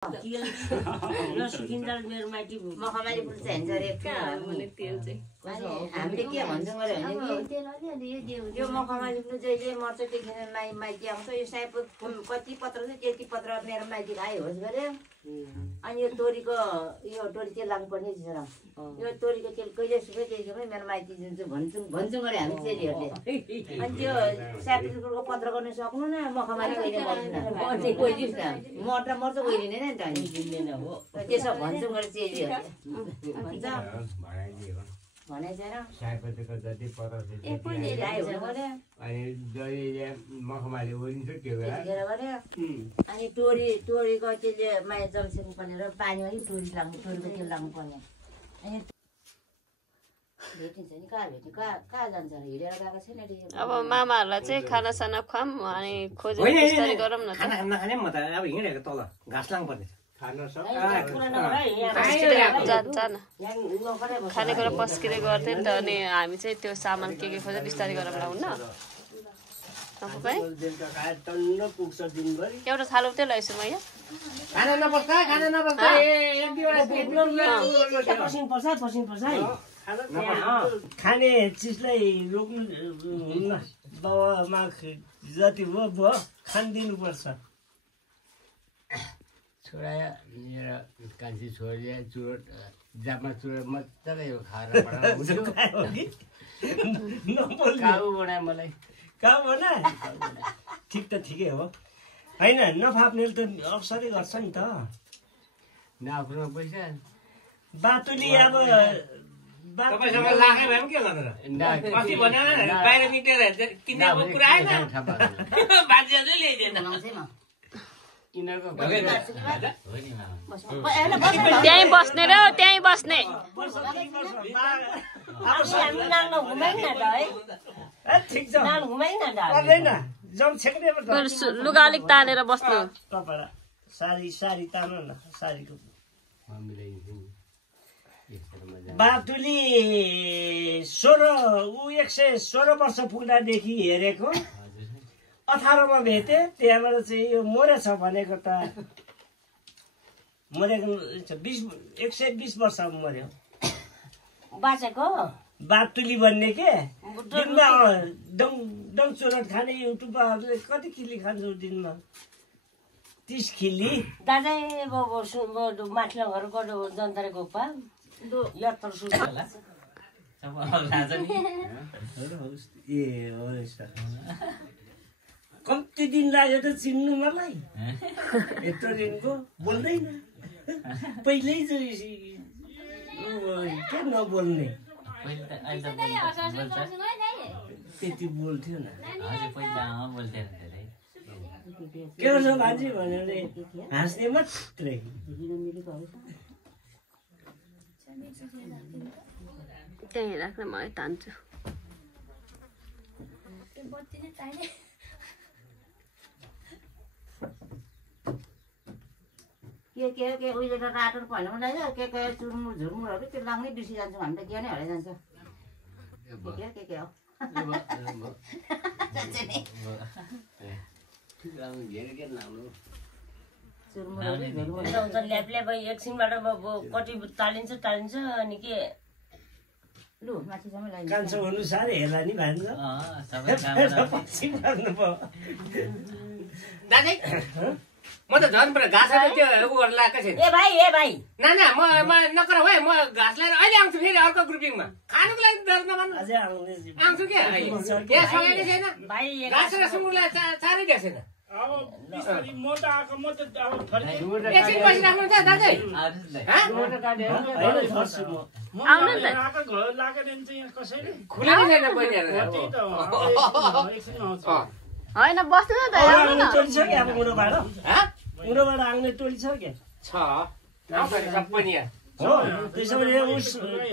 ल सुकिन्दाल मेरो माइती मखमली फुल चाहिँ हुन्छ रे मैले तेल चाहिँ हामीले के भन्छौँ भने यो मखमली फुल जहिले मर्छ त्यतिखेर माइती आउँछ यो सयपत्री फुल कति पत्र छ त्यति पत्र मेरो माइती आयो होस् गरे अनि यो तोरीको यो तोरी तेल लाग्नुपर्ने चिज र यो तोरीको तेल कहिले सुक्यो त्यतिखेर मेरो माइती दिन्छु भन्छौँ गरे हामी चेलीहरूले अनि त्यो सयपत्री फुलको पत्र गर्नु सक्नु न मखमली कहिले मर्छ मर्छ उहिरिने नि त हो त्यसो भन्छौँ गरे चेलीहरूले भन्छ भने छैन सयपत्रीको जति पत्र अनि जहिले मखमली ओरिन्छ त्यो बेला अनि तोरीको त्यसले माया जम्सेको पर्ने र पानीमा नि तोरीको तेल लाग्नु पर्ने अनि भेटिन्छ नि कहाँ भेट्यो कहाँ जान्छ हिँडेर गएको छैन अब मामाहरूलाई चाहिँ खानासाना खुवाम अनि खोजेर बिस्तारै गरौँ न खाना नखाने म त अब हिँडेको तल घाँस लाग्नु पर्ने खानेकुरा पस्किँदै गर्थ्यो नि त अनि हामी चाहिँ त्यो सामान के खोजेर बिस्तारै गरौँ न हुन्न एउटा थालो त्यो लैछु म यहाँ खाने चिजलाई रोक्नु हुन्न बाबामा जति भयो खानिदिनुपर्छ छोरा मेरो कान्छी छोरी चुरोट जामा चुरोट मजाले खाएर काउ बनायो मलाई कहाँ बना ठिक त ठिकै हो होइन नफाप्नेले त अवसरै गर्छ नि त नआफ्नो पैसा बाटुली अब तपाईँसँग लाखै भए पनि के गर्नु र कति भन्यो बाहिर निक्लेर किन्ने कुरा आएन बाजेले ल्याइदिएन त्यहीँ बस्ने र त्यहीँ बस्ने लुगा अलिक तानेर बस्नु सारी तान न सारीको बाटुली 116 वर्ष पुग्दादेखि हेरेको 18 मा भेटे त्यहाँबाट चाहिँ यो मरेछ भनेको त मरेको 120 वर्ष मर्यो बाँचेको बाटुली भन्ने के दिनमा डङ चुरोट खाने युट्युबरहरूले कति खिली खान्छौ दिनमा 30 खिली दाजै माथिल्लो घरको जनताले गोपा यात्रा सुरु होला कति दिन लाग्यो त चिन्नु मलाई यत्रो दिनको बोल्दैन पहिल्यै के नबोल्ने त्यति बोल्थ्यो न के छ मान्छे भन्यो भने हाँस्ने मात्रै त्यहीँ राख्न म तान्छु के उहिले त राटो भएन भने के चुर्मुर झुर्मुरहरू त्यो लाग्नै बिर्सिजान्छौँ हामी त के नै हराइ जान्छ के हो ल्याप एकछिनबाट कति तालिन्छ अनि के लु माथिसम्म कान्छो अनुसार हेर्ला नि भान्ज दाजै म त झन् घाँसले त्यो उ गर्न लागेको छैन ए भाइ नाना म नकर है म घाँस लिएर अहिले आउँछु फेरि अर्को ग्रुपिङमा खानुको लागि डर नमान्नु आउँछु क्या यहाँ सँगैले छैन घाँस र सुँगुरलाई चारै दिएको छैन एकछिन बसिराख्नुहुन्छ दाजै खुला छैन होइन बस्नु न त उनीबाट आउने टोली छ क्या सबै नि त्यसो भने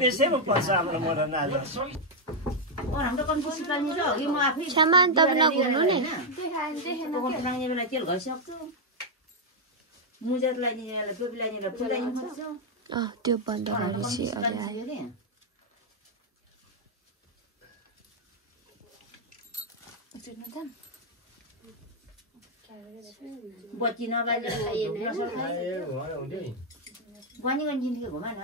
त्यसै पो पर्छ हाम्रो मरा नाली हाम्रो कन्फ्युज गर्ने छ अघि म आफै सामान तपाईँ नघुम्नु नि लाग्ने बेला तेल घसिसक्छु मुजात लाग्ने बेला टोपी लाग्ने बेला फुल लाग्नु सक्छु त्यो बन्द गरेपछि अघि आयो बच्ची नबाली बनी जिन्दगी घुमा न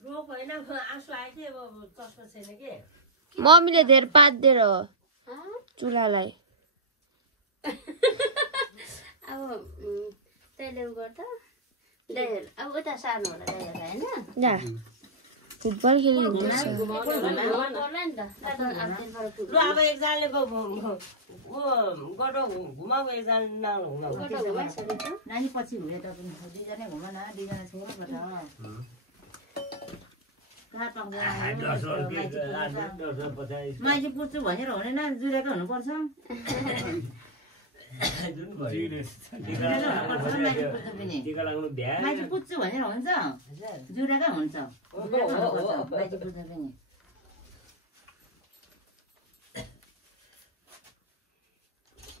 रोग होइन आँसु आयो कि अब चस्मा छैन कि मम्मीले धेर पातदिएर हो चुलालाई अब त्यसले गर्दा अब उता सार्नु होला होइन जा फुटबल खेल्नु ल अब एकजनाले गटो घुमाऊ एकजना नघुमाऊ नानी पछि हुने त दुईजना घुमा न दुईजना छोड्नुपर्छ मान्छे पुज्छु भनेर हुँदैन जुरेको हुनुपर्छ मान्छे पुज्छु भनेर हुन्छ जुरेकै हुन्छ मान्छे पुज्नु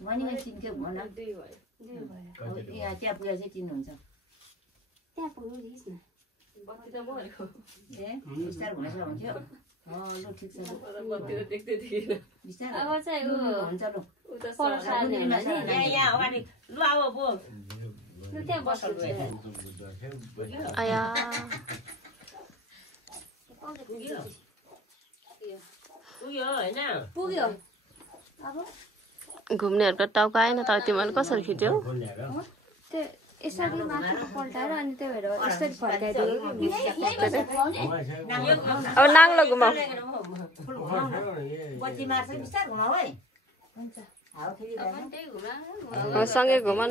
पनि भने चिन्क्यो भन त्यहाँ पुगेर चाहिँ चिन्नुहुन्छ त्यहाँ पुग्नु दिइस् न ए बिस्तार हुनेछ हुन्थ्यो ल ठिक छ बिस्तार अब चाहिँ हुन्छ ल यहाँ अगाडि लु अब पो त्यहाँ बस्नु आया पुग्यो होइन पुग्यो अब घुम्नेहरूको टाउको आएन त तिमीहरूले कसरी खिच्यौ त्यो यसरी माथि पल्टाएर अनि त्यही भएर यसरी फर्काइदियो अब नाङ्लो घुमाऊ बत्ती मार्छ बिस्तार घुमाऊ है हुन्छ हावा फेरि सँगै घुम न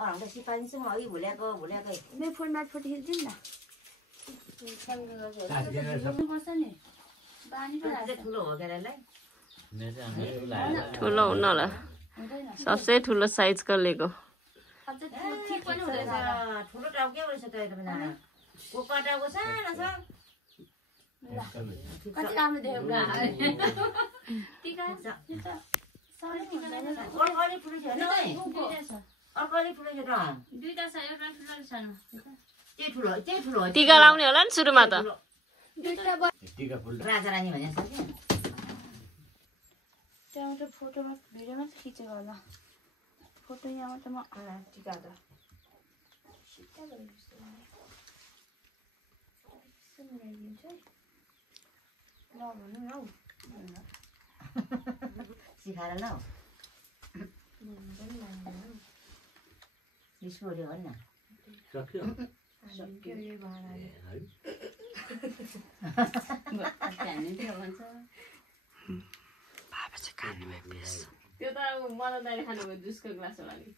हाम्रो सिपालिन्छ म अघि भुल्याएकै मेरो फोनमा फोटो खिच्दिउँ न ठुलो हो केटालाई ठुलो हुन होला सबसे ठुलो साइजको लिएको ठुलो टाउको के रहेछ त कुखुरा टाउको सानो छ कति राम्रो देख्यो अर्को ठुलो थियो अर्को ठुलो थियो त दुईटा छ एउटा ठुलो सानो त्यही ठुलो टिका लाउने होला नि सुरुमा त राजा रानी भनेको छ कि त्यहाँ त फोटोमा भिडियोमा त खिचेको होला फोटो यहाँ त म टिका त ल भन्नु न हौ सिकाएर ल बिस्कुट हो नि सक्यो सक्यो यो भाँडाले त्यो त अब मदन दाइले खानुभयो जुसको ग्लास होला नि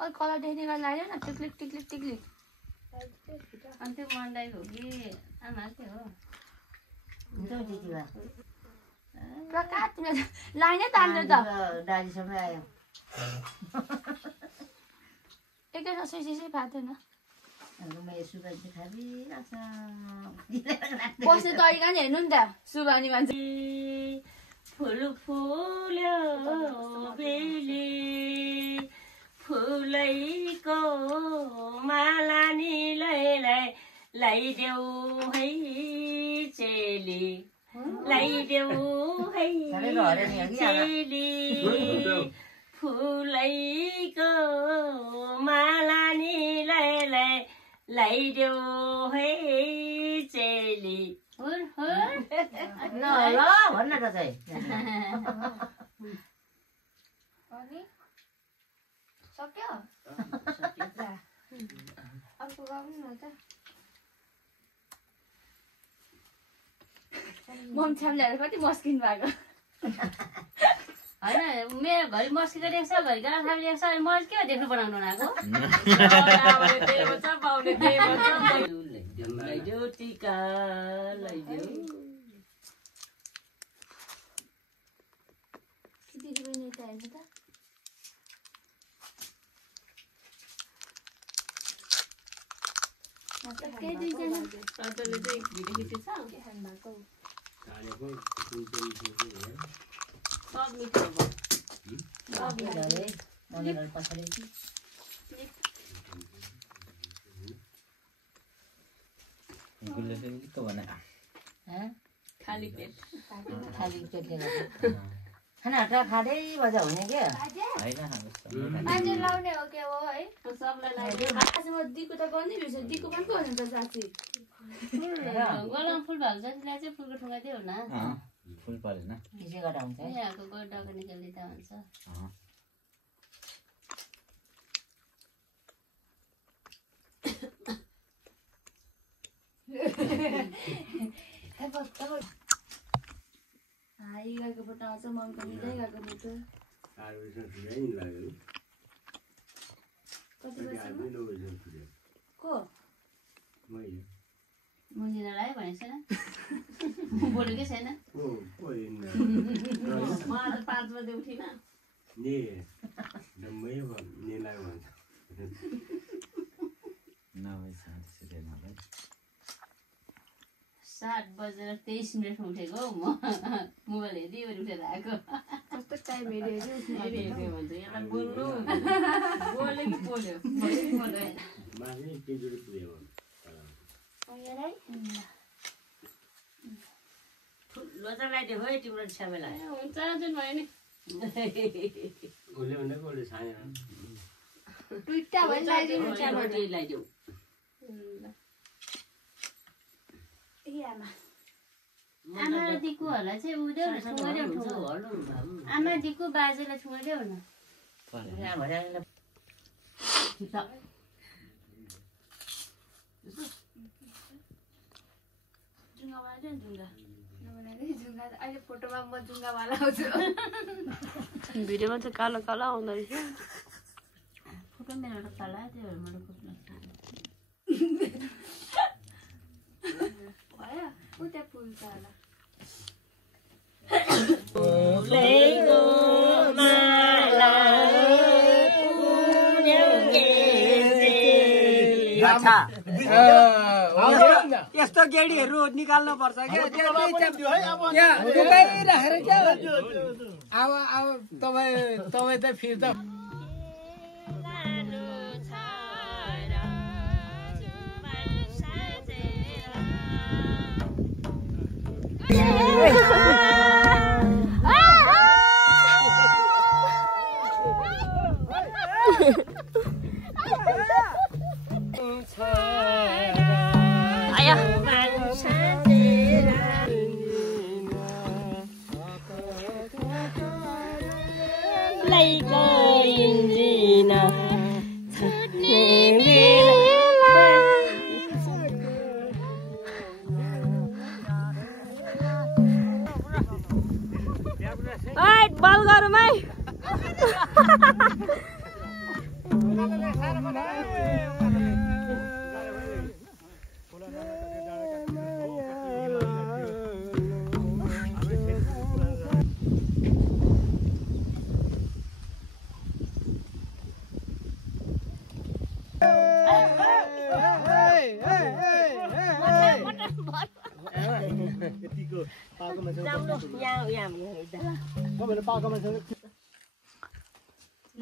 अलिक कलर देख्ने गरी लाग्यो न टिक्लिक टिक्लिक टिक्लिक अनि त्यो मदन दाइको हो कि आमाकै हो हुन्छ दिदी बा प्रकाश लाइनै तान्यो त दाजुसम्म आयो एकैसँग सुइसुई फाट्दैन बस्ने तरिका नि हेर्नु नि त सुबानी मान्छे फुल फुल्यो बेली फुलैको माला नि लगाइदेऊ है चेली लगाइदेऊ है चेली फुलैको माला नि लगाइदेऊ है चेली ल भन्न त चाहिँ सक्यो अर्को गाउनु न त मम छ्याम्ल्याएर कति मस्किनु भएको होइन मेरो घरि मस्किएको देख्छ घरि गाडा खाली देख्छ अनि म के देख्नु बनाउनु आएको टिका लगाइदेऊ दिदीबहिनी त हेर्नु त त्यही दुईजना तँले चाहिँ भिडियो खिचेछ खानुभएको सब मिठो भयो खाली पेट खाली पेटले गर्दा खाना हटा खाँदै बजा हुने के मान्छे लाउने हो के हो है सबलाई लाग्यो आज म दिको त गर्नै रहेछ दिको पनि गर्नु त साँच्ची गलाम फुल भएको जतिलाई चाहिँ फुलको ठुङ्गा दियो न फुल परेन त्यसै गर्दा हुन्छ यहाँको गएर डगा निकालिदिँदा हुन्छ गाईको फोटो आउँछ मम्मीको मिठै गएको मिठो कति बजी को मुन्जिनालाई भनेको छैन बोलेकै छैन मलाई त 5 बजे उठिन नभए 7 बजेर 23 मिनटमा उठेको हौ म मोबाइल हेरी उठेर आएको कस्तो टाइम हेऱ्यो हेऱ्यो भन्छ यसलाई बोल्नु बोल्यो कि बोल्यो ठुलो त लगाइदियो है तिम्रो छ्यामेलाई हुन्छ जुन भयो नि दुईटा भयो नि लगाइदिनु लगाइदेऊ आमा र दिकुहरूलाई चाहिँ उदेऊ न ठुङ्गदेऊ आमा दिकु बाजेलाई ठुङ्गदेऊ न अहिले फोटोमा म जुङ्गावाला आउँछु भिडियोमा चाहिँ कालो कालो आउँदो रहेछ फोटो मेरो एउटा काला त्यो मेरो फोटो भयो उता फुल छ होला यस्तो गेडीहरू निकाल्नु पर्छ अब तपाईँ त फिर्ता बल गरौँ है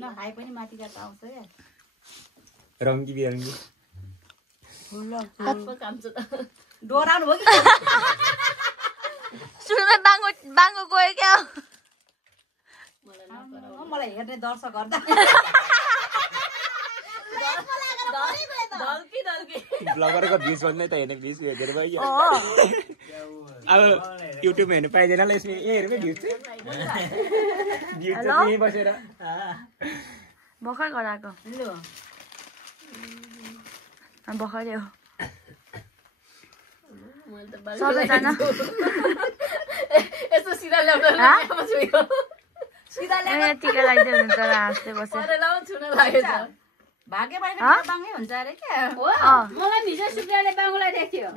नखाए पनि माथिबाट आउँछ या रङ्गी बिरङ्गी डोराउनु भयो कि सुरुमा बाङ्गो गयो क्या मलाई हेर्ने दर्शकहरू त ब्लगरको भ्युज भन्दै त हेर्ने भ्युज हेरेर भयो अब युट्युबमा हेर्नु पाइँदैन ल यसमा ए हेर्नु भ्युज चाहिँ यहीँ बसेर भर्खर गराएको भर्खरै हो सबैजना यस्तो सिधा ल्याउँदा टिका लगाइदियो भने तर हाँस्दै बसेर छुन लागेछ भाग्य बाहिर बाङ्गै हुन्छ अरे क्या मलाई हिजो सुब्राले बाङ्गोलाई देख्यो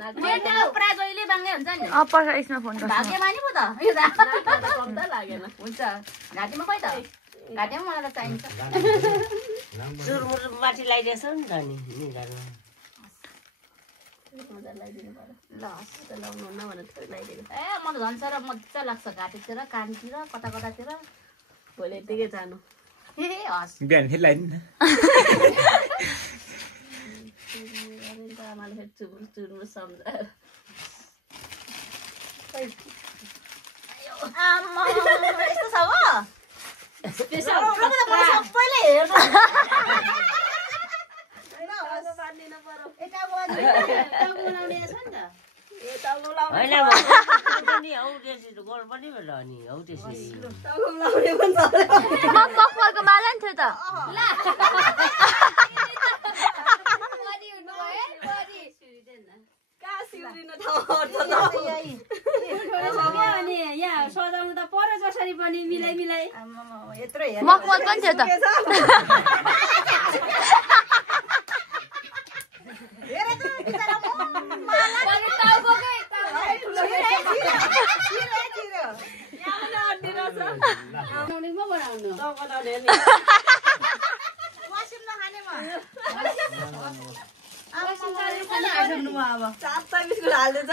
पुरा जहिले बाङ्गै हुन्छ नि पर्छ यसमा फोन गर्छ भाग्यमानी पो त शब्द लागेन हुन्छ घाँटीमा खोइ त घाँटीमा मलाई त चाहिन्छ चुरमुर माथि लगाइदिएछ नि त नि ल ए म त झन् साह्रो मजा लाग्छ घाँटीतिर कानतिर कता कतातिर भोलि यतिकै जानु ए हस् बिहान फेरि लगाइदिनु आमाले चुरमुर सम्झाएर आम्मा यस्तो छ हो सबैले हेर्नु मखमलको माला नि थियो त अनि यहाँ सजाउनु त पर्यो जसरी पनि मिलाइ मखमल पनि थियो त अब 4 बिस्कुट हाल्दैछ